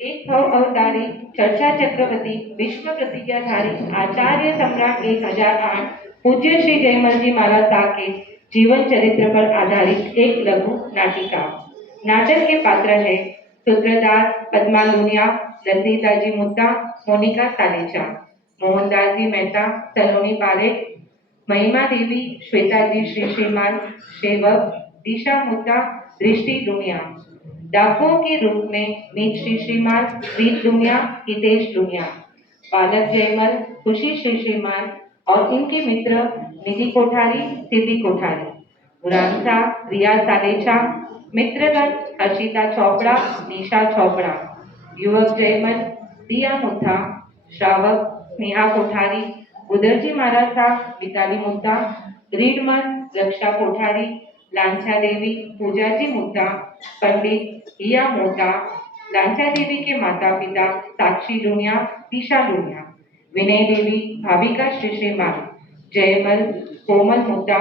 एक भव अवतारी चर्चा चक्रवर्ती विश्व प्रतिज्ञाधारी आचार्य सम्राट 1008 पूज्य श्री जयमल जी महाराज साहब के जीवन चरित्र पर आधारित एक लघु नाटिका। नाटक के पात्र है सूत्रधार पद्मा लोनिया, ललिता जी मुद्दा, मोनिका सालेचा, मोहनदास जी मेहता, सलोनी पारेख, महिमा देवी, श्वेता जी श्री श्रीमान सेवक, दिशा मुद्दा, दृष्टि दुनिया। डाकुओं के रूप में मीत श्री श्रीमान, रीत दुनिया, हितेश दुनिया, बालक जयमल, खुशी श्री श्रीमान और उनके मित्र निधि कोठारी, सिद्धि कोठारी, बुरांसा, रिया सालेचा, मित्रगण हर्षिता चोपड़ा, निशा चोपड़ा, युवक जयमल, दिया मुद्दा, श्रावक स्नेहा कोठारी, उदरजी महाराज साहब, मिताली मुद्दा, रीडमन रक्षा कोठारी, लांछा देवी, पूजा जी मुद्दा, पंडित हिया मोटा, लांछा देवी के माता पिता साक्षी लुनिया, दिशा लुनिया, विनय देवी, भाविका श्री श्रीमान, जयमल, कोमल मुद्दा,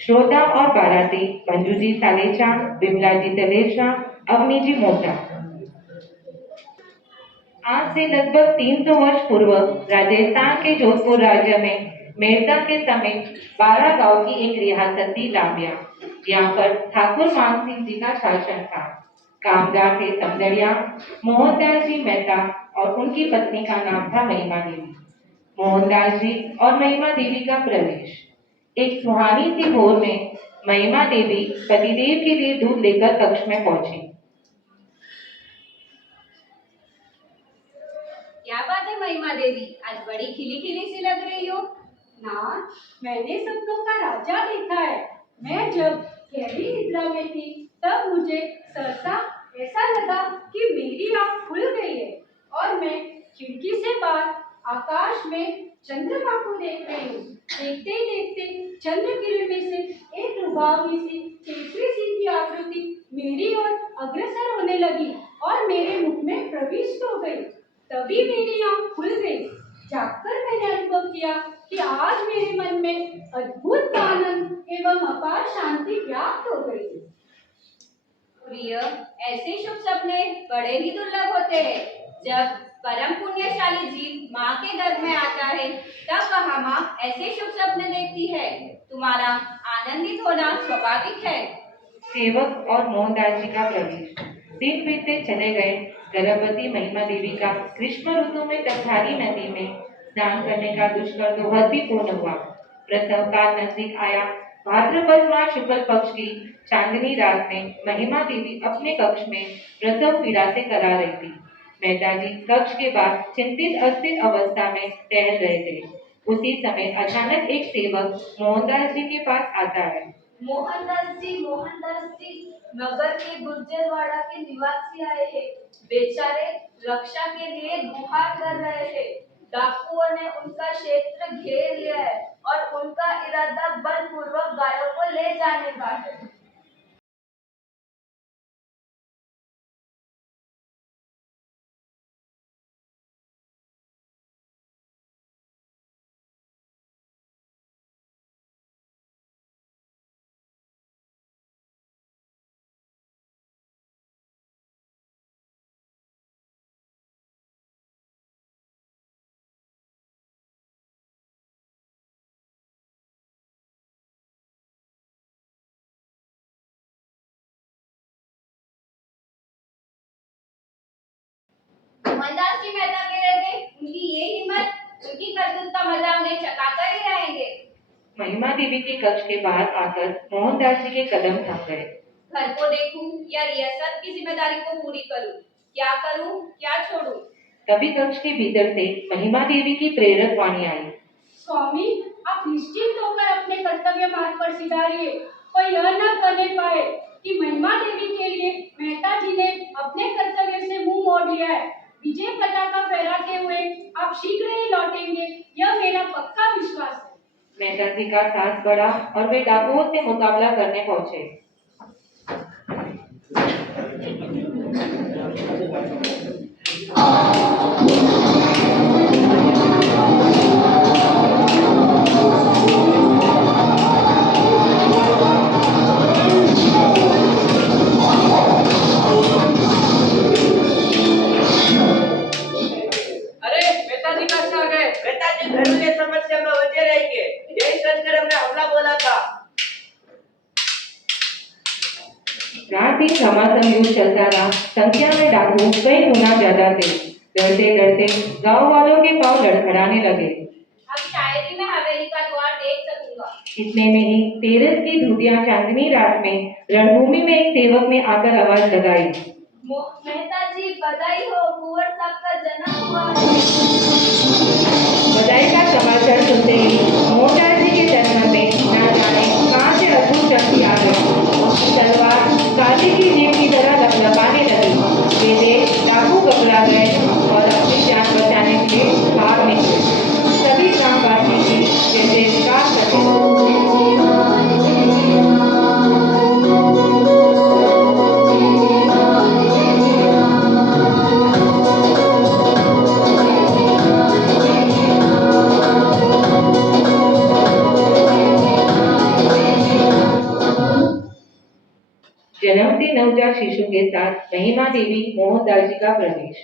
श्रोता और बाराती मंजू जी सालेचा, बिमला जी तलेशा, अवनी जी मोटा। आज से लगभग 300 वर्ष पूर्व राजस्थान के जोधपुर राज्य में मेड़ता के समेत 12 गांव की एक रियासत थी लाबिया। यहाँ पर ठाकुर मान सिंह जी का शासन था। कामगार थे समदड़िया, मोहनदास जी मेहता और उनकी पत्नी का नाम था महिमा देवी। मोहनदास जी और महिमा देवी का प्रवेश। एक सुहानी सी भोर में महिमा देवी पतिदेव के लिए दूध लेकर कक्ष में पहुंची। क्या बात है महिमा देवी, आज बड़ी खिली खिली सी लग रही हो। ना, मैंने सपनों का राजा देखा है। मैं जब गहरी निद्रा में थी तब मुझे सहसा ऐसा लगा कि मेरी आंख खुल गई है और मैं खिड़की से बाहर आकाश में चंद्रमा को देख रही हूँ। देखते ही देखते चंद्र किरण में से एक लुभावनी सी केसरी सिंह की आकृति मेरी ओर अग्रसर होने लगी और मेरे मुख में प्रविष्ट हो गई। तभी मेरी आंख खुल गई। जागकर मैंने अनुभव किया कि आज मेरे मन में अद्भुत आनंद एवं अपार शांति व्याप्त हो गई। प्रिय, ऐसे शुभ सपने बड़े ही दुर्लभ होते हैं। जब परम पुण्यशाली जीव माँ के गर्भ में आता है तब वह माँ ऐसे शुभ सपने देखती है। तुम्हारा आनंदित होना स्वाभाविक है। सेवक और मोहनदास जी का प्रवेश। दिन बीतते चले गए। गर्भवती महिमा देवी का ग्रीष्म ऋतु में तपधारी नदी में स्नान करने का दुष्कर दुर्भाग्य पूर्ण हुआ। प्रसव काल नजदीक आया। भाद्रपद माह शुक्ल पक्ष की चांदनी रात में महिमा देवी अपने कक्ष में प्रसव पीड़ा से करा रही थी। मेहता जी कक्ष के बाद चिंतित अस्थिर अवस्था में टहल रहे थे। उसी समय अचानक एक सेवक मोहनदास जी के पास आता है। मोहनदास जी नगर के गुर्जरवाड़ा के निवासी आए हैं। बेचारे रक्षा के लिए गुहार कर रहे हैं। डाकुओं ने उनका क्षेत्र घेर लिया है और उनका इरादा बलपूर्वक गायों को ले जाने का है। मोहनदास जी मेहता कह रहे थे, उनकी ये हिम्मत, उनकी करतूत का मजा उन्हें चकाकर ही रहेंगे। महिमा देवी के कक्ष के बाहर आकर मोहनदास जी के कदम थम गए। घर को देखूं या रियासत की जिम्मेदारी को पूरी करूं, क्या करूं क्या छोड़ूं। तभी कक्ष के भीतर से महिमा देवी की प्रेरक वाणी आई। स्वामी, आप निश्चिंत होकर अपने कर्तव्य मार्ग पर सिधारिए। कोई यह न कहने पाए कि महिमा देवी के लिए मेहता जी ने अपने कर्तव्य से मुंह मोड़ लिया है। विजय पताका फहराते हुए आप शीघ्र ही लौटेंगे, यह मेरा पक्का विश्वास है। मेहता जी का साहस बढ़ा और वे डाकुओं से मुकाबला करने पहुंचे। रात दिन घमासान युद्ध चलता रहा। संख्या में डाकू कई गुना ज्यादा थे। डरते डरते गांव वालों के पांव लड़खड़ाने लगे। अब शायद ही मैं हवेली का द्वार देख सकूंगा। इतने में ही तेरस की धुतिया चांदनी रात में रणभूमि में एक सेवक ने आकर आवाज लगाई। मेहता जी बधाई हो, कुंवर साहब का जन्म हुआ है। बधाई का समाचार सुनते ही मोहनदास जी के जन्म में ना जाने कहां से अद्भुत शक्ति आ गई। उसकी तलवार काली की जीभ की तरह लपलपाने लगी। वे देख डाकू घबरा गए और अपनी जान बचाने के लिए भाग निकले। सभी ग्रामवासी की जैसे विकास करते। जन्मते नवजात शिशु के साथ महिमा देवी मोहनदास जी का प्रवेश।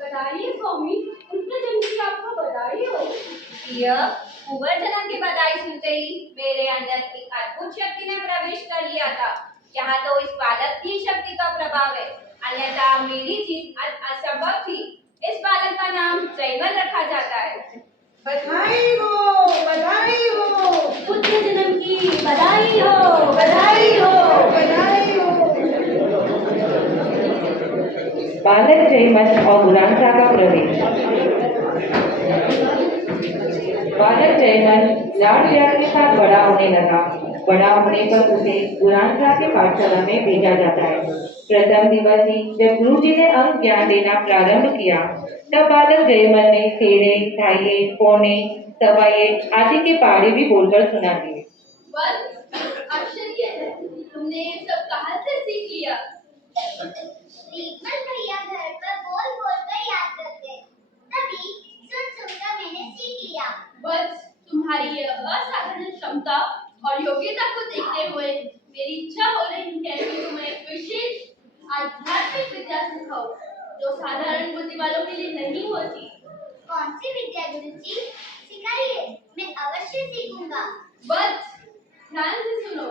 बधाई स्वामी, उनके जन्म की आपको बधाई हो। यह कुंवर जन्म की बधाई सुनते ही मेरे अंदर एक अद्भुत शक्ति ने प्रवेश कर लिया था। यहाँ तो इस बालक की शक्ति का प्रभाव है, अन्यथा मेरी जीत असंभव थी। इस बालक का नाम जयमल रखा जाता है। बधाई हो, बधाई हो। पुत्र जन्म की बधाई हो, बधाई हो, बधाई हो। बालक जयमल और बुरानसा का प्रवेश। बालक जयमल लाड प्यार के साथ बड़ा होने लगा। बड़ा होने पर उसे बुरानसा के पाठशाला में भेजा जाता है। प्रथम दिवस ही जब गुरुजी ने अंक ज्ञान देना प्रारंभ किया, तब बालक जयमल ने फेरे, ढाइये, पौने, सवाये आदि के पहाड़े भी बोलकर सुना दिए। आश्चर्य है, तुमने ये सब कहाँ से सीख लिया? भैया घर पर बोल बोल कर याद करते, तभी सुन सुनकर मैंने सीख लिया। बस तुम्हारी ये असाधारण क्षमता और योग्यता को देखते हुए मेरी इच्छा हो रही है कि तुम्हें एक विशेष आध्यात्मिक विद्या सिखाओ जो साधारण बुद्धि वालों के लिए नहीं होती। कौन सी विद्या गुरुजी? सिखाइए, मैं अवश्य सीखूंगा। बस ध्यान से सुनो।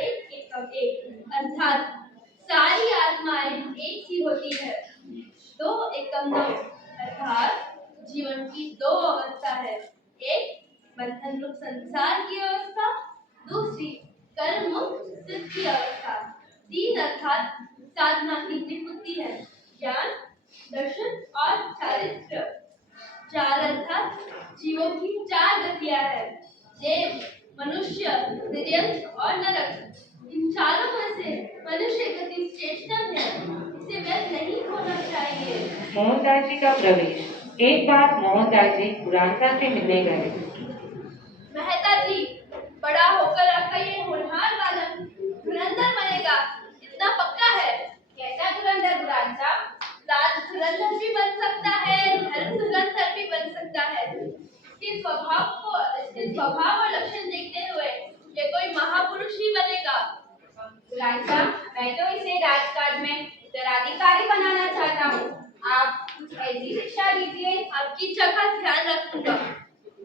एक एकम एक अर्थात सारी आत्माएं एक सी होती है। दो एकम दो अर्थात जीवन की दो अवस्था है। एक बंधन रूप संसार की अवस्था, दूसरी कर्म मुक्त सिद्धि अवस्था। तीन अर्थात साधना की त्रिपुटी है, ज्ञान, दर्शन और चारित्र। चार अर्थात जीवों की चार गतियां हैं, देव, मनुष्य, तिर्यक और नरक। इन चारों में से मनुष्य गति श्रेष्ठतम है, इसे व्यर्थ नहीं होना चाहिए। मोहनदास जी का प्रवेश। एक बार मोहनदास जी बुरानसा से मिलने गए। मेहता जी, बड़ा होकर आपका ये होनहार बालक धुरंधर बनेगा, इतना पक्का है। कैसा धुरंधर बुरानसा? राज धुरंधर भी बन सकता है, धर्म धुरंधर भी बन सकता है। इसके स्वभाव और लक्षण देखते हुए ये कोई महापुरुष ही बनेगा। बुरानसा, मैं तो इसे राजकाज में उत्तराधिकारी बनाना चाहता हूँ। आप कुछ ऐसी शिक्षा दीजिए। आपकी इच्छा का ध्यान रखूंगा।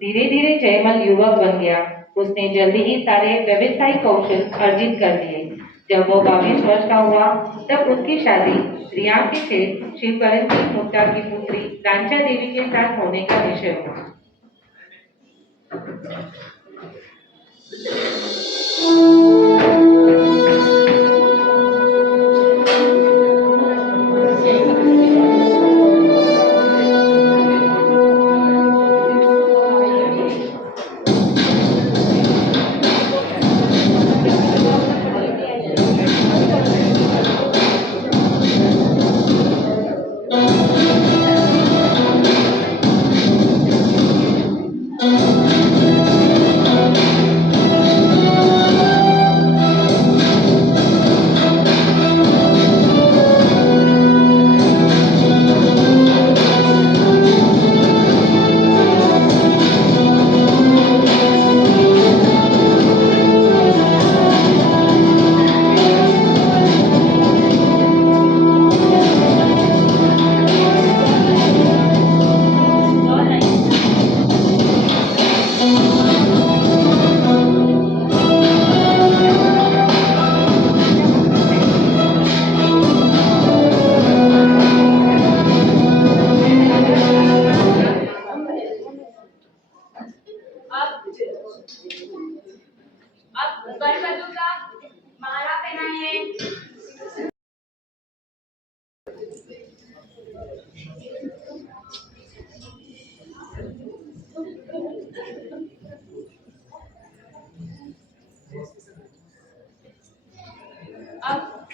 धीरे धीरे जयमल युवक बन गया। उसने जल्दी ही सारे व्यवसायिक कौशल अर्जित कर लिए। जब वो 22 वर्ष का हुआ, तब उसकी शादी रियाम के सेठ श्री करमचंद मुक्ता की पुत्री कांचा देवी के साथ होने का निश्चय हुआ।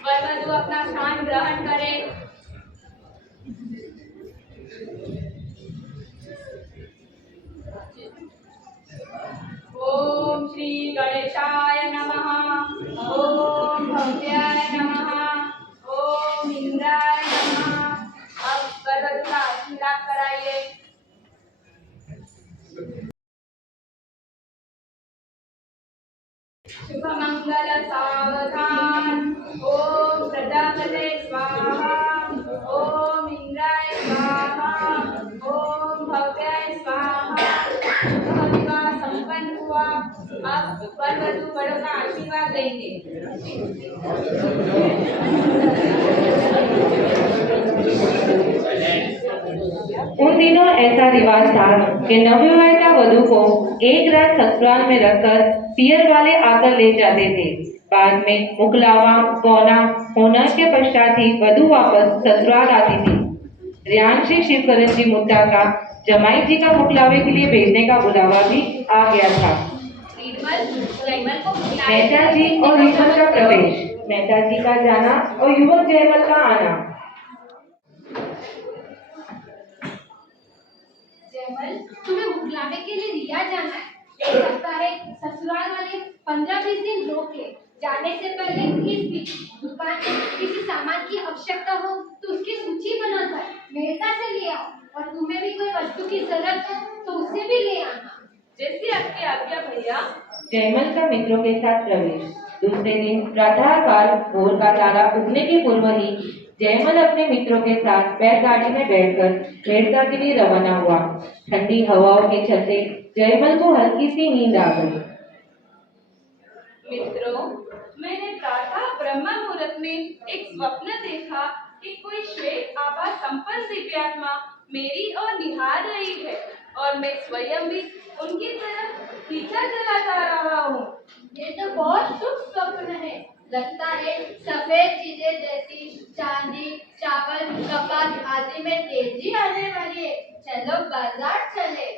वर वधु अपना स्थान ग्रहण करें। ओम श्री गणेशाय नमः। ओम भव्याय नमः। ओम इंद्राय नमः। अब वर वधु का आशीर्वाद कराइए। शुभ मंगल सावधान। ओम प्रजापते स्वाहा। ओम इंद्राय स्वाहा। ओम भव्याय स्वाहा। शुभ विवाह संपन्न हुआ। अब वर वधु बड़ों का आशीर्वाद लेंगे। उन दिनों ऐसा रिवाज था कि नवविवाहिता वधु को एक रात ससुराल में रखकर पियर वाले आकर ले जाते थे। बाद में मुकलावा गौना होने के पश्चात ही वधु वापस ससुराल आती थी। रियांशी शिवकरण जी मुद्दा का जमाई जी का मुकलावे के लिए भेजने का बुलावा भी आ गया था। जयमल को मेहता जी और रीमल का प्रवेश, मेहता जी का जाना और युवक जयमल का आना। जयमल, तुम्हें मुकलावे के लिए रिया जाना है। एक सप्ताह है, ससुराल वाले 15-20 दिन रोक ले। जाने से पहले इस बीच दुकान में किसी सामान की आवश्यकता हो तो उसकी सूची बनाकर मेहता से ले आओ, और तुम्हें भी कोई वस्तु की जरूरत हो तो उसे भी ले आना। जैसी आपकी आज्ञा भैया। जयमल का मित्रों के साथ प्रवेश। दूसरे दिन प्रातः काल भोर का तारा उगने के पूर्व ही जयमल अपने मित्रों के साथ बैलगाड़ी में बैठकर मेड़ता के लिए रवाना हुआ। ठंडी हवाओं के चलते जयमल को हल्की सी नींद आ गई। मित्रों, मैंने प्रातः ब्रह्म मुहूर्त में एक स्वप्न देखा कि कोई श्वेत आभा संपन्न दिव्यात्मा मेरी ओर निहार रही है और मैं स्वयं भी उनकी तरफ खींचा चला जा रहा हूँ। ये तो बहुत शुभ स्वप्न है। लगता है सफेद चीजें जैसी चांदी, चावल, कपास आदि में तेजी आने वाली है। चलो बाजार चले।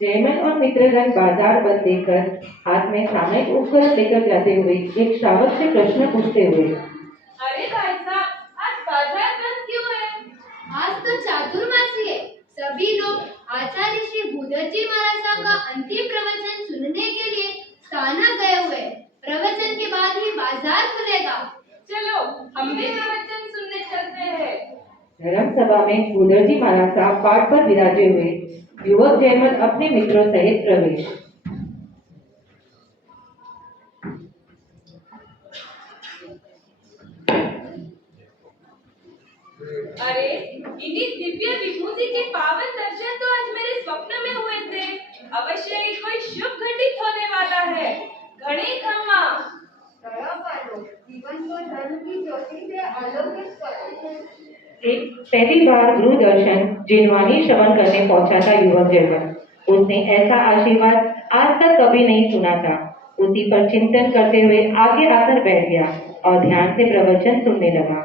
जयमल और मित्रगण बाजार बंद देखकर हाथ में सामयिक उपकरण लेकर जाते हुए एक श्रावक से प्रश्न पूछते हुए, अरे भाई साहब, आज बाजार बंद क्यों है? आज तो चातुर्मासी है। सभी लोग आचार्य श्री भूधर जी महाराज का अंतिम प्रवचन सुनने के लिए स्थानक गए हुए। प्रवचन के बाद ही बाजार खुलेगा। चलो हम भी प्रवचन सुनने चलते हैं। धर्म सभा में भूधर जी महाराज साहब पाठ पर विराजे हुए युवक जयमल अपने मित्रों सहित प्रवेश। अरे इन्हीं दिव्य विभूति के पावन दर्शन तो आज मेरे स्वप्न में हुए थे। अवश्य ही कोई शुभ घटित होने वाला है। घड़ी खम्मा। जीवन को धर्म की ज्योति से आलोकित करो। एक पहली बार गुरु दर्शन जिनवानी श्रवण करने पहुंचा था युवक जयमल। उसने ऐसा आशीर्वाद आज तक कभी नहीं सुना था। उसी पर चिंतन करते हुए आगे आकर बैठ गया और ध्यान से प्रवचन सुनने लगा।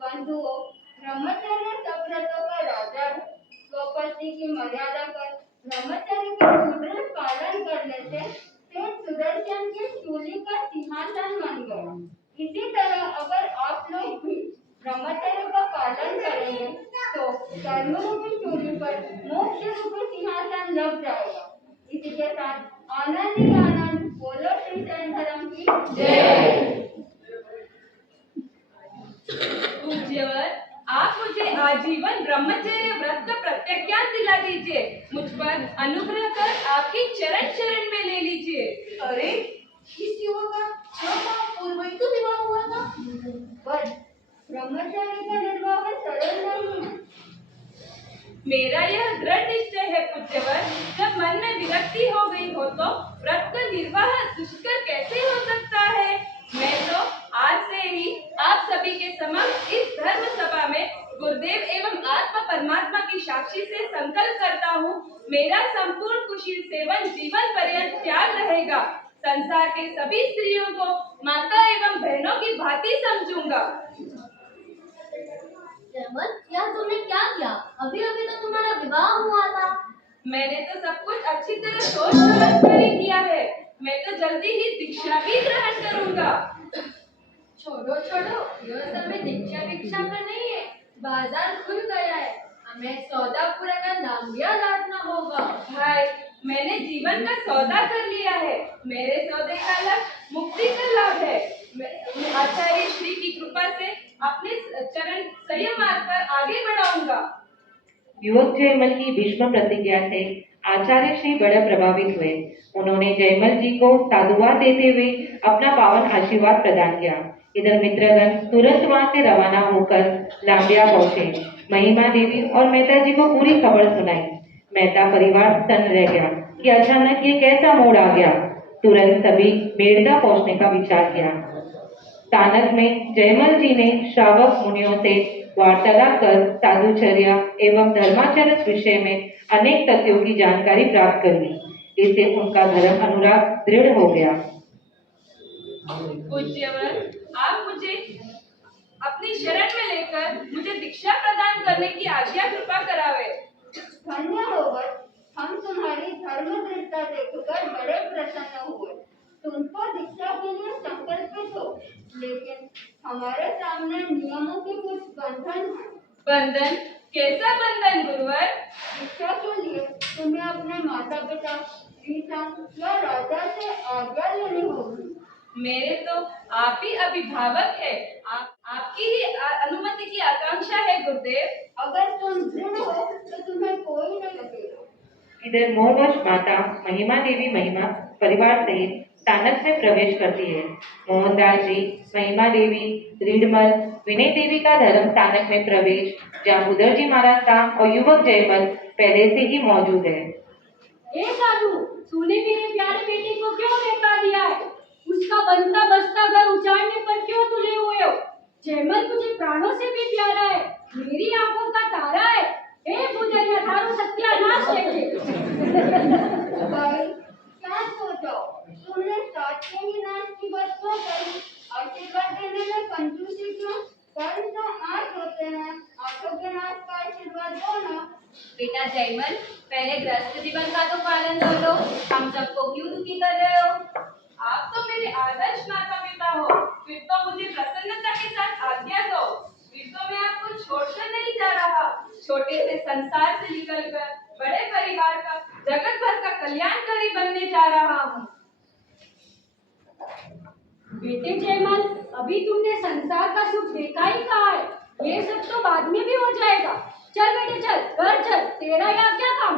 बंधुओं, ब्रह्मचर्य सब व्रतों का राजा है। स्वपति की मर्यादा कर ब्रह्मचर्य का सुदृढ़ पालन करने से सुदर्शन की शूली का सिंहासन बन गया। इसी तरह अगर आप लोग भी ब्रह्मचर्य का पालन करेंगे तो कर्म रूपी शूली पर मोक्ष रूपी सिंहासन लग जाएगा। इसी के साथ आनंद ही आनंद। बोलो श्री शंकरम की जय। पूज्यवर, आप मुझे आजीवन ब्रह्मचर्य व्रत का प्रत्याख्यान दिला दीजिए। मुझ पर अनुग्रह कर आपकी चरण शरण में ले लीजिए। अरे इस युवक का 6 माह पूर्व ही तो विवाह हुआ था। पर ब्रह्मचर्य का निर्वाह सरल नहीं है। मेरा यह दृढ़ निश्चय है पूज्यवर, जब मन में विरक्ति हो गई हो तो व्रत का निर्वाह दुष्कर कैसे हो सकता है। मैं तो आज से ही आप सभी के समक्ष इस धर्म सभा में गुरुदेव एवं आत्मा परमात्मा की साक्षी से संकल्प करता हूँ, मेरा संपूर्ण कुशील सेवन जीवन पर्यंत त्याग रहेगा। संसार के सभी स्त्रियों को माता एवं बहनों की भांति समझूंगा। जयमल, यह तुमने क्या किया? अभी अभी तो तुम्हारा विवाह हुआ था। मैंने तो सब कुछ अच्छी तरह सोच समझ कर ही किया है। मैं तो जल्दी ही दीक्षा भी ग्रहण करूंगा। छोड़ो छोड़ो, यह समय दीक्षा भिक्षा का नहीं है। बाजार खुल गया है, हमें सौदा पूरा का नांगिया लाटना होगा। भाई, मैंने जीवन का सौदा कर लिया है। मेरे सौदे का लाभ मुक्ति का लाभ है। मैं आचार्य श्री की कृपा से अपने चरण संयम मार्ग पर आगे बढ़ाऊंगा। युवक जयमल की भीष्म प्रतिज्ञा से आचार्य श्री बड़े प्रभावित हुए। उन्होंने जयमल जी को साधुवाद देते हुए अपना पावन आशीर्वाद प्रदान किया। इधर मित्रगण तुरंत वहां से रवाना होकर लांबिया पहुंचे। महिमा देवी और मेहता जी को पूरी खबर सुनाई। मेहता परिवार सन्न रह गया कि अचानक ये कैसा मोड़ आ गया। तुरंत सभी बेड़दा पहुंचने का विचार किया। तानक में जयमल जी ने श्रावक मुनियों से वार्तालाप कर साधुचर्या एवं धर्माचरण विषय में अनेक तथ्यों की जानकारी प्राप्त कर ली। इससे उनका धर्म अनुराग दृढ़ हो गया। पूज्यवर, आप मुझे अपनी शरण में लेकर मुझे दीक्षा प्रदान करने की आज्ञा कृपा करावे। धन्य होकर हम तुम्हारी धर्म दृढ़ता देखकर बड़े प्रसन्न हुए। तुमको दीक्षा के लिए संकल्पित हो, लेकिन हमारे सामने नियमों के कुछ बंधन हैं। बंधन? कैसा बंधन गुरुवर? दीक्षा के लिए तुम्हें अपने माता पिता, पिता या राजा से आज्ञा लेनी होगी। मेरे तो आप ही अभिभावक है। आपकी ही अनुमति की आकांक्षा है गुरुदेव। अगर तुम दृढ़ हो तो तुम्हें कोई नहीं लगेगा। इधर मोहवश माता महिमा देवी महिमा परिवार सहित तानक में प्रवेश करती है। मोहनदास जी, महिमा देवी, रीडमल, विनय देवी का धर्म तानक में प्रवेश, जहाँ उदर जी महाराज था और युवक जयमल पहले से ही मौजूद है। ए साधु, तूने मेरे प्यारे बेटे को क्यों धोखा दिया है? उसका बनता बसता घर उजाड़ने पर क्यों तुले हुए हो? जयमल मुझे प्राणों से भी प्यारा है, मेरी आंखों का तारा है। हे गुजरिया थारो सत्यानाश है। भाई, क्या सोचो? तुमने साथ के ही नाश की बात क्यों करी? आशीर्वाद देने में कंजूसी क्यों? कर्म तो आँख होते हैं, आंखों के नाश का आशीर्वाद दो ना। बेटा जयमल, पहले गृहस्थ जीवन का तो पालन कर लो। हम सबको क्यों दुखी कर रहे हो? आप तो मेरे आदर्श माता पिता हो, फिर तो मुझे प्रसन्नता के साथ आज्ञा दो। फिर तो मैं आपको छोड़कर नहीं जा रहा। छोटे से संसार से निकलकर बड़े परिवार का, जगत भर का कल्याणकारी बनने जा रहा हूँ। बेटे जयमल, अभी तुमने संसार का सुख देखा ही कहा है। ये सब तो बाद में भी हो जाएगा। चल बेटे चल, घर चल, तेरा यहाँ क्या काम?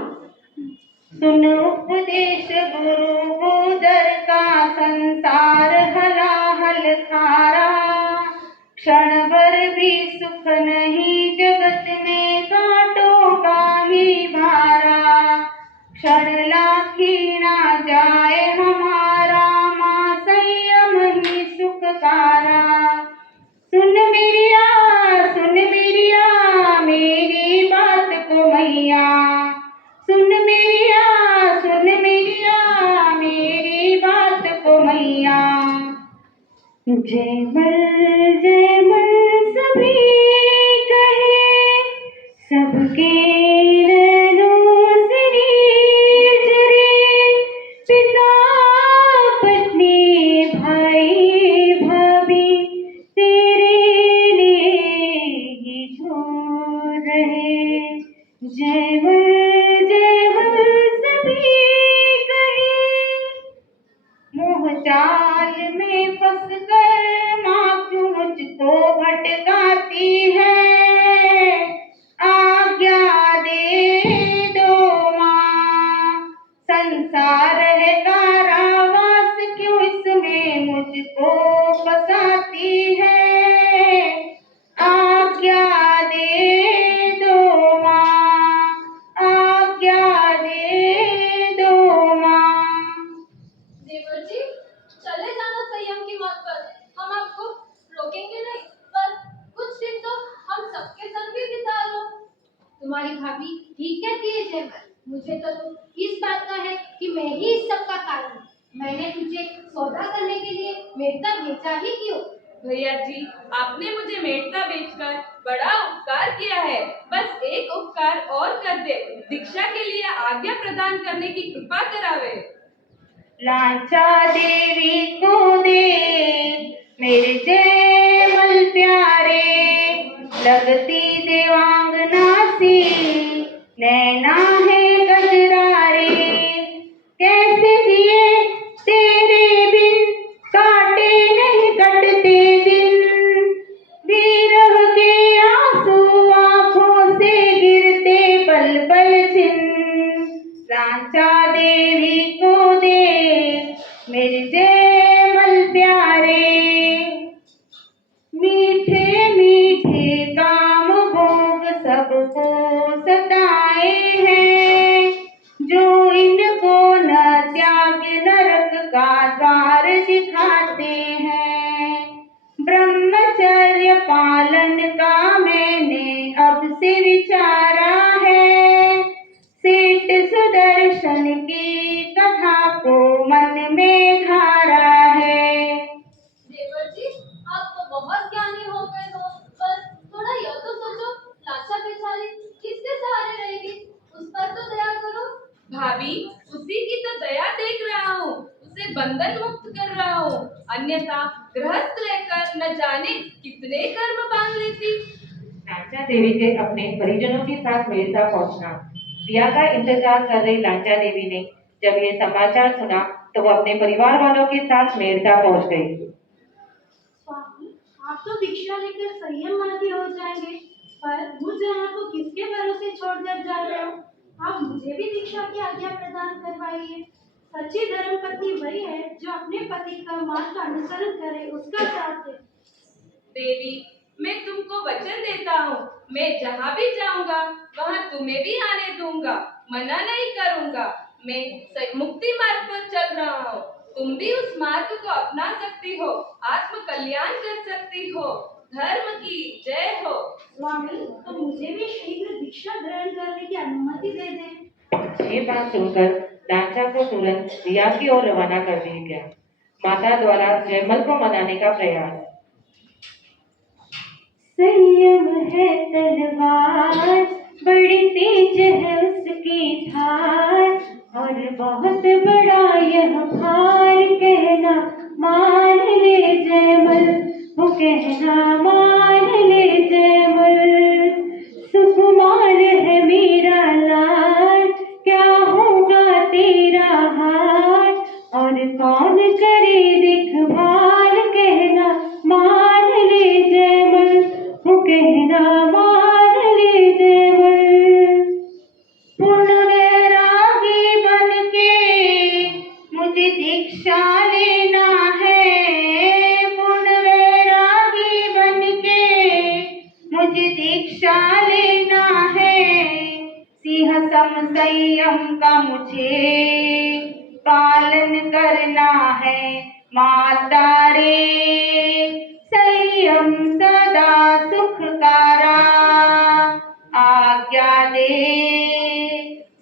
सुन उपदेश गुरु उदर का, संसार हलाहल खारा। क्षण भर भी सुख नहीं जगत में, कांटों का ही भारा। क्षण लाखी ना जाए हमारा, माँ संयम ही सुखकारा। सुन मेरिया मेरी बात को मैया। सुन मेरिया मेरी बात को मैया। जयमल सभी कहे, सबके नैनों से नीर झरे। पिता पत्नी भाई भाभी तेरे लिए ही छोड़ रहे। जयमल सभी कहे। मोह जाल में फंस कर माँ क्यों मुझको भटकाती है। आज्ञा दे दो माँ, संसार है कारावास, क्यों इसमें मुझको फंसाती है। आज्ञा दे दो माँ, आज्ञा दे दो माँ। देवर जी, चले जाना संयम की मार्ग पर। हम आपको रोकेंगे नहीं, पर कुछ दिन तो हम सबके संग भी बिता लो। तुम्हारी भाभी ठीक कहती है जयमल। मुझे तो इस बात का है कि मैं ही इस सब का कारण हूँ। मैंने तुझे सौदा करने के लिए मेड़ता भेजा ही क्यों? भैया जी, आपने मुझे मेड़ता बेचकर बड़ा उपकार किया है। बस एक उपकार और कर दे, दीक्षा के लिए आज्ञा प्रदान करने की कृपा करावे। लांचा देवी को दे मेरे जयमल प्यारे लगती देवांगना सी, नैना है गजरारे कैसे जिए तेरे बिन, काटे नहीं कटते दिन, विरह के आंसू आंखों से गिरते पल पल छिन, लांचा देवी को दे मेरे जयमल प्यारे, मीठे मीठे काम भोग सबको सताए हैं, जो इनको न त्याग नरक का द्वार दिखाते हैं, ब्रह्मचर्य पालन का मैंने अब से विचारा है, सेठ सुदर्शन की कथा को मन में धारा है। देवर जी, आप तो बहुत ज्ञानी हो गए हो, बस थोड़ा यह तो सोचो, लाचा बेचारी किसके सहारे रहेगी, उस पर तो दया करो। भाभी, उसी की तो दया देख रहा हूँ, उसे बंधन मुक्त कर रहा हूँ, अन्यथा गृहस्थ रहकर न जाने कितने कर्म बांध लेती। लांचा देवी के अपने परिजनों के साथ मेरता पहुंचना। प्रिया का इंतजार कर रही लांचा देवी ने जब ये समाचार सुना तो वो अपने परिवार वालों के साथ मेरता पहुंच गई। स्वामी, आप तो दीक्षा लेकर संयमवादी हो जाएंगे, पर मुझ यहाँ तो किसके भरोसे छोड़कर जा रहे हो? आप मुझे भी दीक्षा की आज्ञा प्रदान करवाइए। सच्ची धर्मपत्नी वही है जो अपने पति का मार्ग का अनुसरण करे, उसका साथ दे। देवी, मैं तुमको वचन देता हूँ, मैं जहाँ भी जाऊँगा वहाँ तुम्हें भी आने दूंगा, मना नहीं करूँगा। मैं मुक्ति मार्ग पर चल रहा हूँ, तुम भी उस मार्ग को अपना सकती हो, आत्म कल्याण कर सकती हो। धर्म की जय हो। स्वामी, तो मुझे भी शीघ्र दीक्षा ग्रहण करने की अनुमति दे दें। ये बात सुनकर लांचा को तुरंत रिया की ओर रवाना कर दिया गया। माता द्वारा जयमल को मनाने का प्रयास। संयम है तलवार, बड़ी तेज है उसकी धार, और बहुत बड़ा यह भार, कहना मान ले जयमल, वो कहना मान ले जयमल, सुकुमार है मेरा लाल, क्या होगा तेरा हाल, और कौन करे देखभाल, कहना मान ले जयमल, वो कहना मान ले जयमल। पूर्ण वैरागी बन के मुझे दीक्षा लेना है, पूर्ण वैरागी बन के मुझे दीक्षा लेना है, सिंह सम संयम का मुझे पालन करना है, माता रे संयम सदा सुखकारा, आज्ञा दे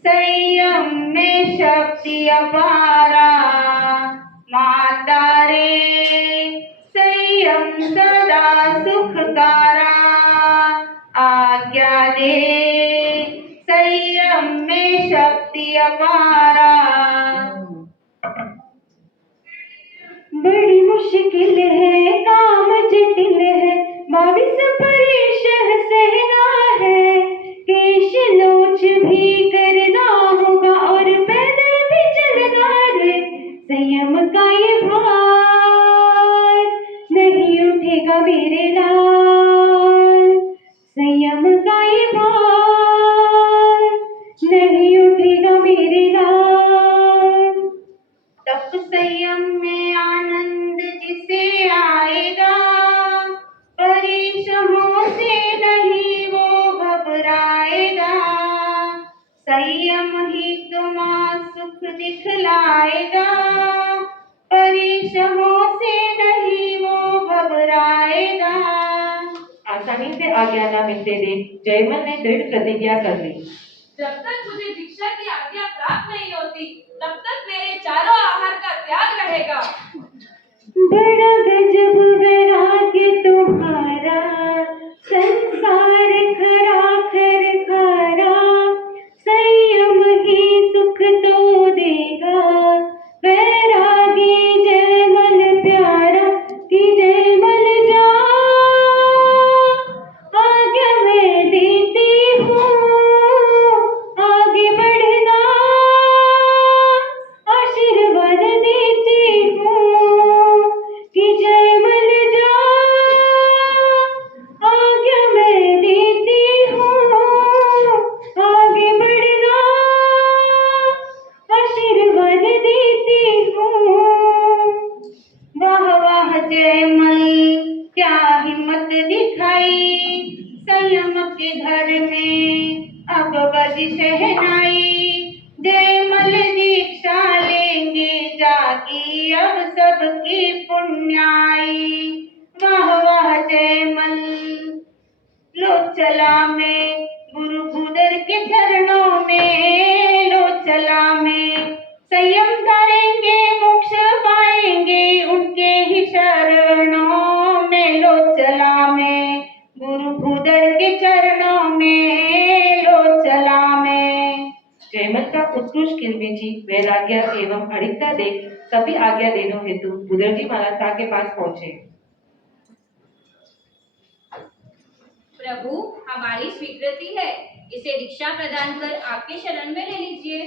संयम में शक्ति अपारा, माता रे संयम सदा सुखकारा, आज्ञा दे संयम में शक्ति अपारा। बड़ी मुश्किल है काम जटिल है, 22 परिशह सहना है, केश लोच भी करना होगा और पैदल भी चलना रे, संयम का ये भार नहीं उठेगा मेरे लाल, संयम का ये भार नहीं उठेगा मेरे लाल। तप संयम में आनंद जिसे आएगा, परिश्रमों से नहीं वो घबराएगा, संयम ही तुम्हारा सुख दिखलाएगा, परिश्रमों से नहीं वो घबराएगा। आसानी से आज्ञा न मिलते देख जयमल ने दृढ़ प्रतिज्ञा कर ली। जब तक मुझे दीक्षा की आज्ञा प्राप्त नहीं होती, तब तक मेरे चारों आहार का त्याग रहेगा। बड़ा गजब वैराग्य तुम्हारा, संसार खरा कर खारा, संयम ही सुख तो देगा, वैरागी जयमल प्यारा, कि जय दिखाई, संयम के घर में अब बजी शहनाई। जयमल दीक्षा लेंगे जागी अब सबकी पुण्याई। वाह वाह जयमल। लो चला में गुरु भूदर के चरणों में, लो चला में संयम करेंगे मोक्ष पाएंगे उनके ही चरणों में। लो चला में गुरु भूदर के चरणों में, लो चला में। जयमल का उत्कृष्ट किलमेजी वैराग्य एवं अड़िकता देख सभी आज्ञा देने हेतु भूदर जी महाराज शाह के पास पहुंचे। प्रभु, हमारी स्वीकृति है, इसे दीक्षा प्रदान कर आपके शरण में ले लीजिए।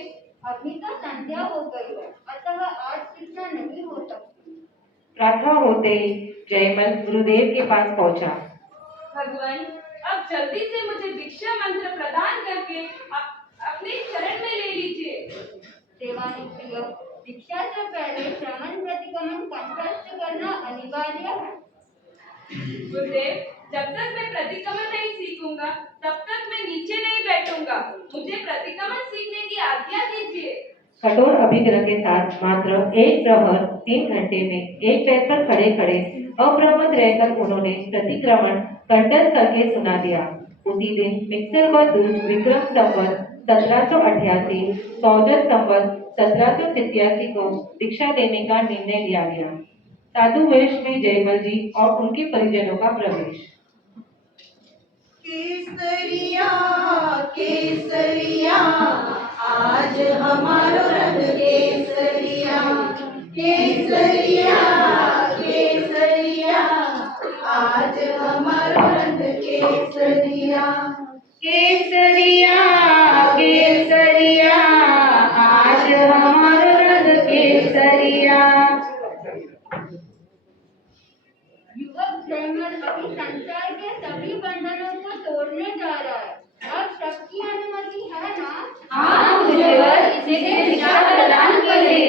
अभी तो संध्या हो गई है, अतः आज दीक्षा नहीं हो सकती। प्रातः होते ही जयमल गुरुदेव के पास पहुंचा। भगवान, अब जल्दी से मुझे दीक्षा मंत्र प्रदान करके अपने चरण में ले लीजिए। सेवानिवृत्त दीक्षा से पहले श्रवण प्रतिगमन कंठस्थ करना अनिवार्य है। गुरुदेव, जब तक मैं प्रतिगमन नहीं सीखूंगा तब तक मैं नीचे नहीं बैठूंगा। मुझे प्रतिगमन सीखने की आज्ञा दीजिए। कठोर अभिग्रह के साथ मात्र एक प्रहर 3 घंटे में एक पैर पर खड़े खड़े अप्रमत्त रहकर उन्होंने प्रतिक्रमण कंठस्थ करके सुना दिया। उसी दिन मिक्सर व दूध विक्रम संवत 1788 सौदत संवत 1787 को दीक्षा देने का निर्णय लिया गया। साधु वेश में जयमल जी और उनके परिजनों का प्रवेश। केसरिया केसरिया आज हमारो रंग केसरिया। केसरिया केसरिया आज हमारो रंग केसरिया। केसरिया केसरिया आज हमारो रंग केसरिया। युवक जयमल अभी संसार के सभी बंधनों को तोड़ने जा रहा है। अब सबकी अनुमति है ना? हाँ गुरुदेवर, इसे दीक्षा प्रदान कीजिए।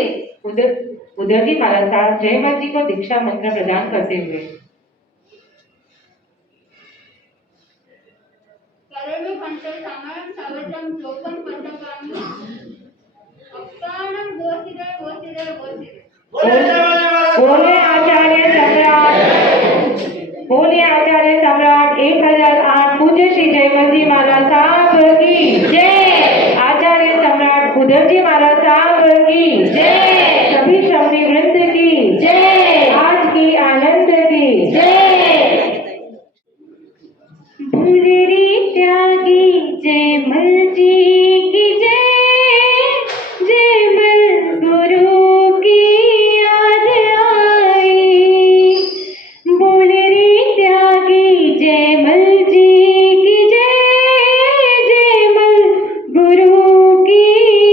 उधर जी महाराज साहब जयमल जी को दीक्षा मंत्र प्रदान करते हुए। करेमि कंठे समयं सवचं श्लोकं पंचकामि अक्तानं गोसिरे गोसिरे गोसिरे। बोले आचार्य सम्राट 1008 पूज्य श्री जयमल जी महाराज साहब की जय। आचार्य सम्राट उधर जी महाराज साहब की जय। सभी शमनी वृंद की जय। आज की आनंद की जय। भूलरी त्यागी जयमल जी की जय। जयमल गुरु की याद आई। भूलरी त्यागी जयमल जी की जय। जयमल गुरु की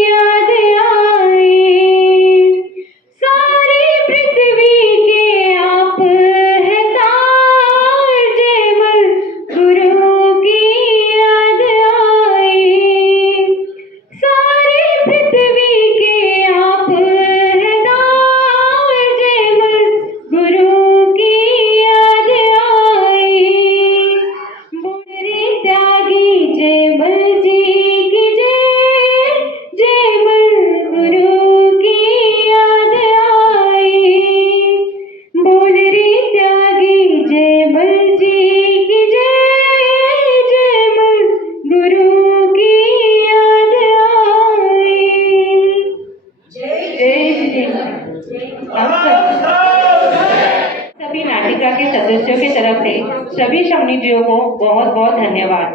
याद आई। सारी पृथ्वी के आप हैं तार। जयमल गुरु की याद आई। सारी पृथ्वी के आप हैं तार। जयमल गुरु की याद आई। बुनरी त्यागी जयमल जी की जय। जयमल गुरु की याद आई। बुनरी त्यागी जयमल जी की जय। जयमल गुरु की याद आई। जय श्री सभी नाटिका के सदस्यों की तरफ से सभी शमनीजियों को बहुत बहुत धन्यवाद।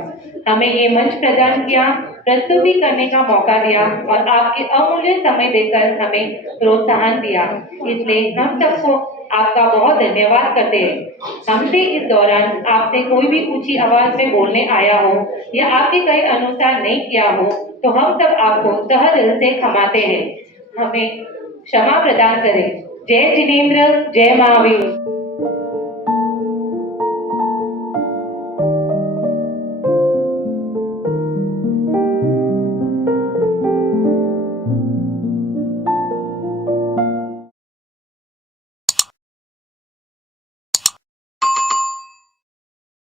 हमें ये मंच प्रदान किया, प्रस्तुति करने का मौका दिया और आपके अमूल्य समय देकर हमें प्रोत्साहन दिया। इसलिए हम सबको आपका बहुत धन्यवाद करते हैं। हमसे इस दौरान आपसे कोई भी ऊंची आवाज में बोलने आया हो या आपके कहे अनुसार नहीं किया हो तो हम सब आपको तहे दिल से क्षमाते हैं। हमें क्षमा प्रदान करें। जय जिनेंद्र, जय महावीर।